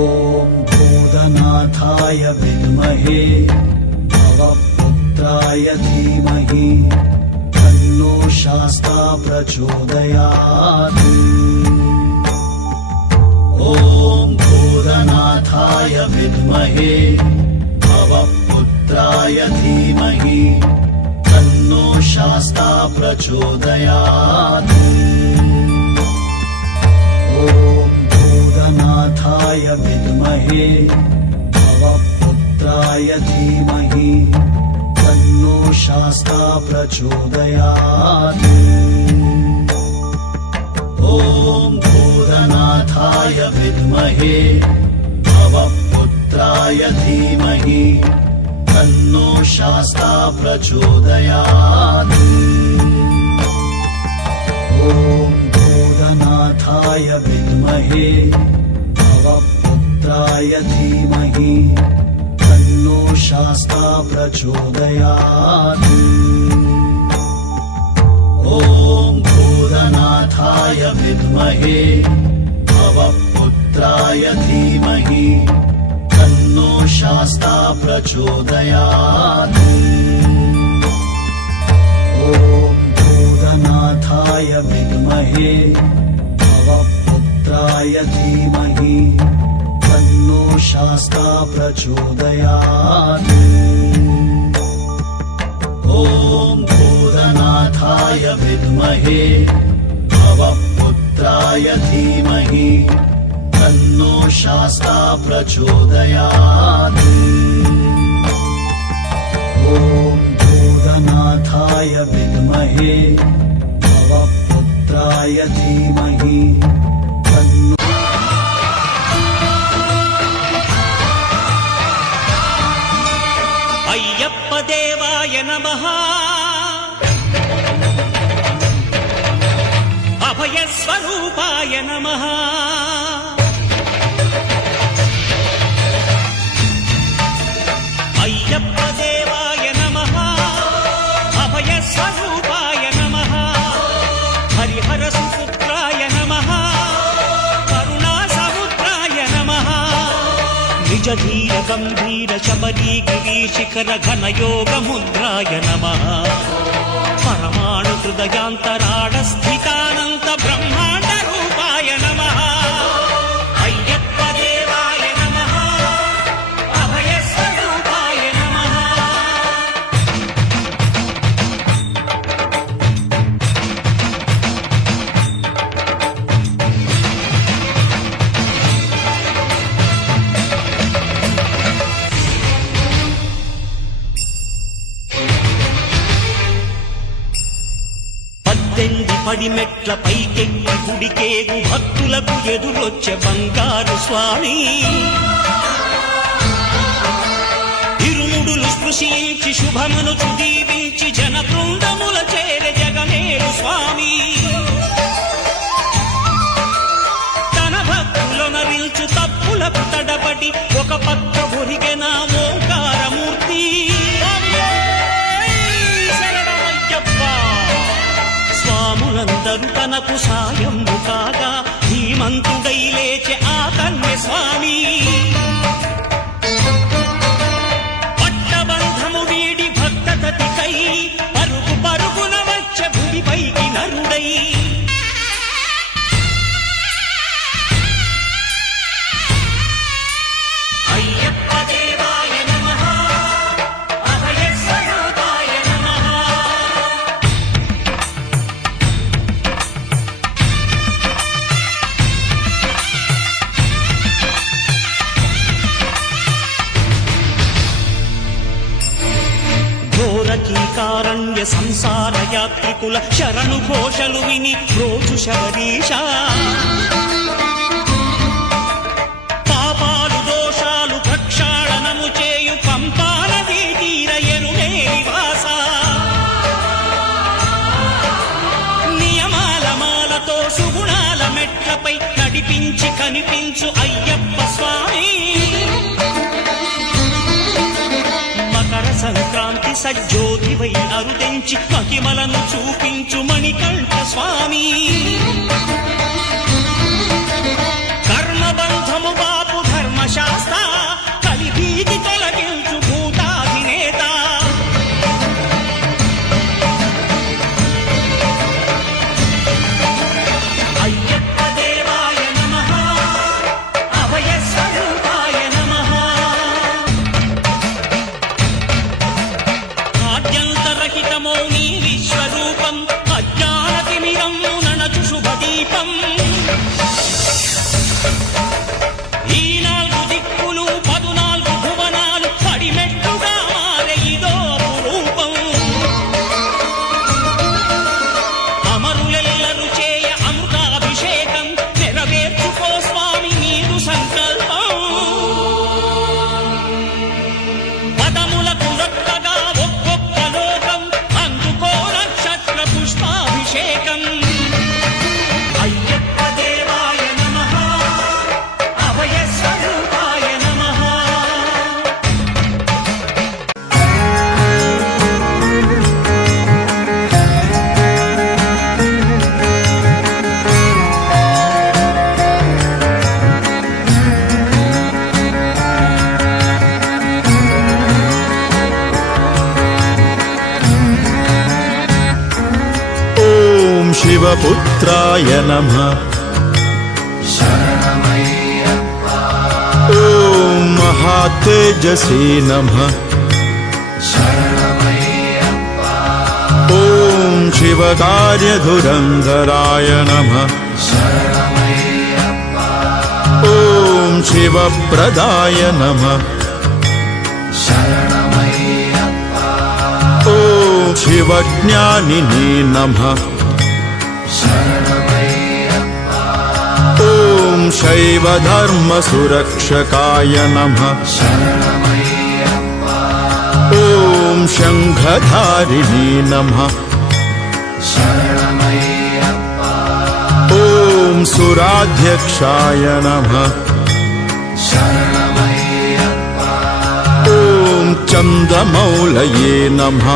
ॐ भूतनाथाय विद्महे भवपुत्राय धीमहि तन्नो शास्ता प्रचोदयात्। ॐ भूतनाथाय विद्महे भवपुत्राय धीमहि तन्नो शास्ता प्रचोदयात्। ॐ भूतनाथाय विद्महे भवपुत्राय धीमहि तन्नो शास्ता प्रचोदयात्। ॐ भूतनाथाय विद्महे भवपुत्राय धीमहि तन्नो शास्ता प्रचोदयात्। ॐ भूतनाथाय विद्महे भवपुत्राय धीमहि तन्नो शास्ता प्रचोदयात्। ॐ भूतनाथाय विद्महे भवपुत्राय धीमहि तन्नो शास्ता प्रचोदयात्। ॐ भूतनाथाय विद्महे भवपुत्राय धीमहि तन्नो शास्ता प्रचोदयात्। ॐ भूतनाथाय विद्महे भवपुत्राय धीमहि तन्नो शास्ता प्रचोदयात्। ॐ भूतनाथाय विद्महे भवपुत्राय धीमहि तन्नो अय्यप्प देवाय नमः। अभयस्वरूपाय नमः। अय्यप्प देवाय नमः। अभयस्वरूपाय नमः। हरिहरसुपुत्राय नमः। करुणासमुद्राय नमः। निजधीर गम्भीर शबरी गिरीशिखर घनयोग मुद्राय नमः। परमाणु हृदयांतराळ स्थितानंत ब्रह्मांड रूपाय नमः। अय्यप्प देवाय नमः। अभय स्वरूपाय नमः। పడిమెట్ల పైకెక్కి గుడికేగు భక్తులకు ఎదురొచ్చే బంగారు స్వామి. ఇరుముడులు స్పృశించి శుభమును దీవించి జన బృందముల చేరే జగమేలు స్వామి. తన భక్తులనరిల్చు తప్పులకు తడబడి ఒక పక్క ఒరిగెన ఓంకారమూర్తి. స్వాములందరూ తనకు సాయంబు కాగా ధీమంతుడై లేచే ఆ కన్య స్వామి. పట్టబంధము వీడి భక్తతతికై పరుగు పరుగున వచ్చే భూమిపైకి నరుడై. అయ్యప్ప దేవాయ నమః. అభయ స్వరూపాయ నమః. ఘోరకీకారణ్య సంసార యాత్రికుల శరణు ఘోషలు విని రోజు శబరీష. పాపాలు దోషాలు ప్రక్షాళనము చేయు పంపానదీ తీరయను నివాస. నియమాల మాలతో సుగుణాల మెట్లపై నడిపించి కనిపించు అయ్యప్ప స్వామి. సంక్రాంతి సజ్జోతివై అరుదెంచి మహిమలను చూపించు మణికంఠ స్వామి. కర్మబంధము బాపు ధర్మ शिवपुत्राय नमः ॐ महातेजसे नमः ॐ शिवकार्यधुरन्धराय नमः ॐ शिवप्रदाय नमः ॐ शिवज्ञानिने नमः ॐ शैवधर्मसुरक्षकाय नमः ॐ शङ्खधारिणे नमः ॐ सुराध्यक्षाय नमः ॐ चन्द्रमौलये नमः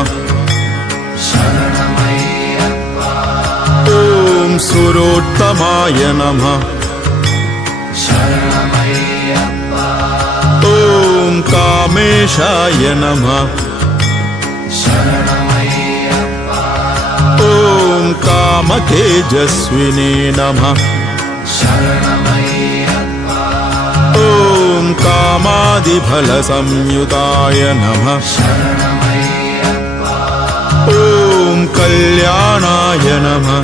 ॐ सुरोत्तमाय नमः ॐ कामेशाय नमः ॐ कामतेजस्विने नमः ॐ कामादिफलसंयुताय नमः ॐ कल्याणाय नमः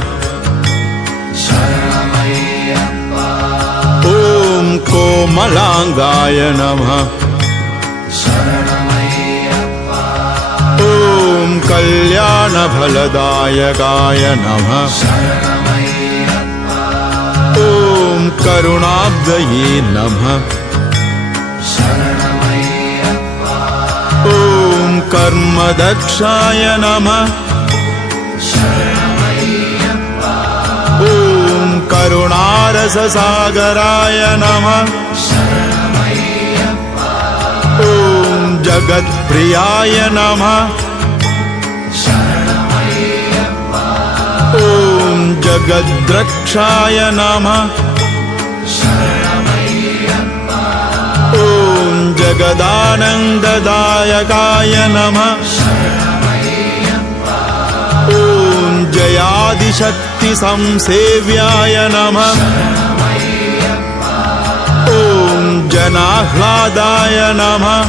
ॐ कोमलाङ्गाय नमः ॐ कल्याणफलदायकाय नमः ॐ करुणाब्धये नमः ॐ कर्मदक्षाय नमः ॐ करुणारससागराय नमः ॐ जगत्प्रियाय नमः ॐ जगद्रक्षाय नमः ॐ जगदानन्ददायकाय नमः ॐ जयादिशक्तिसंसेव्याय नमः ॐ जनाह्लादाय नमः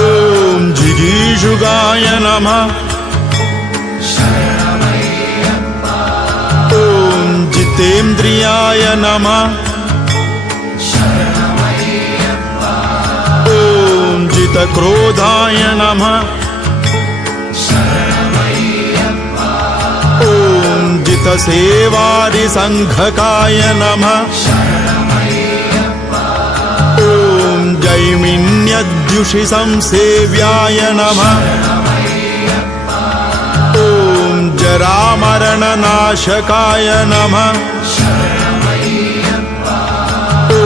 ॐ जिगीषुगाय नमः ॐ जितेन्द्रियाय नमः ॐ जितक्रोधाय नमः ॐ जितसेवारिसङ्घकाय नमः ॐ जैमिन्यद्युषि संसेव्याय नमः ॐ जरामरणनाशकाय नमः ॐ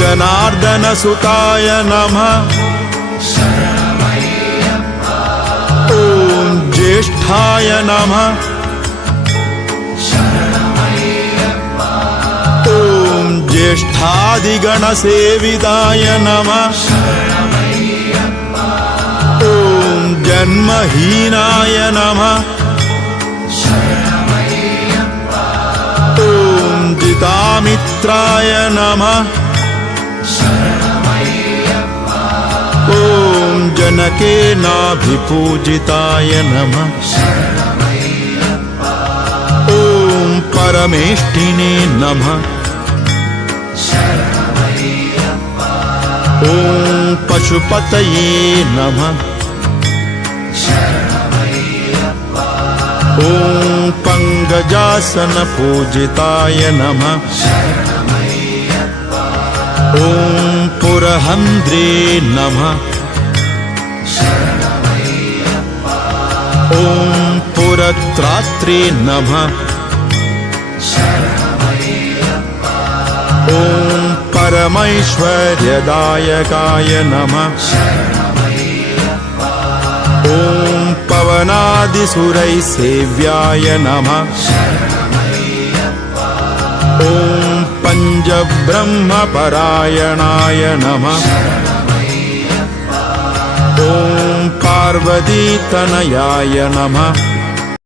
जनार्दनसुताय नमः ॐ ज्येष्ठाय नमः ॐ ज्येष्ठादिगणसेविताय नमः ॐ जन्महीनाय नमः ॐ जितामित्राय नमः ॐ जनकेनाभिपूजिताय नमः ॐ परमेष्ठिने नमः ॐ पशुपतये नमः ॐ पङ्कजासनपूजिताय नमः ॐ पुरहन्द्रे नमः ॐ पुरत्रात्रे नमः ॐ परमैश्वर्यदायकाय नमः ॐ पवनादिसुरैसेव्याय नमः ॐ पञ्चब्रह्मपरायणाय नमः ॐ पार्वतीतनयाय नमः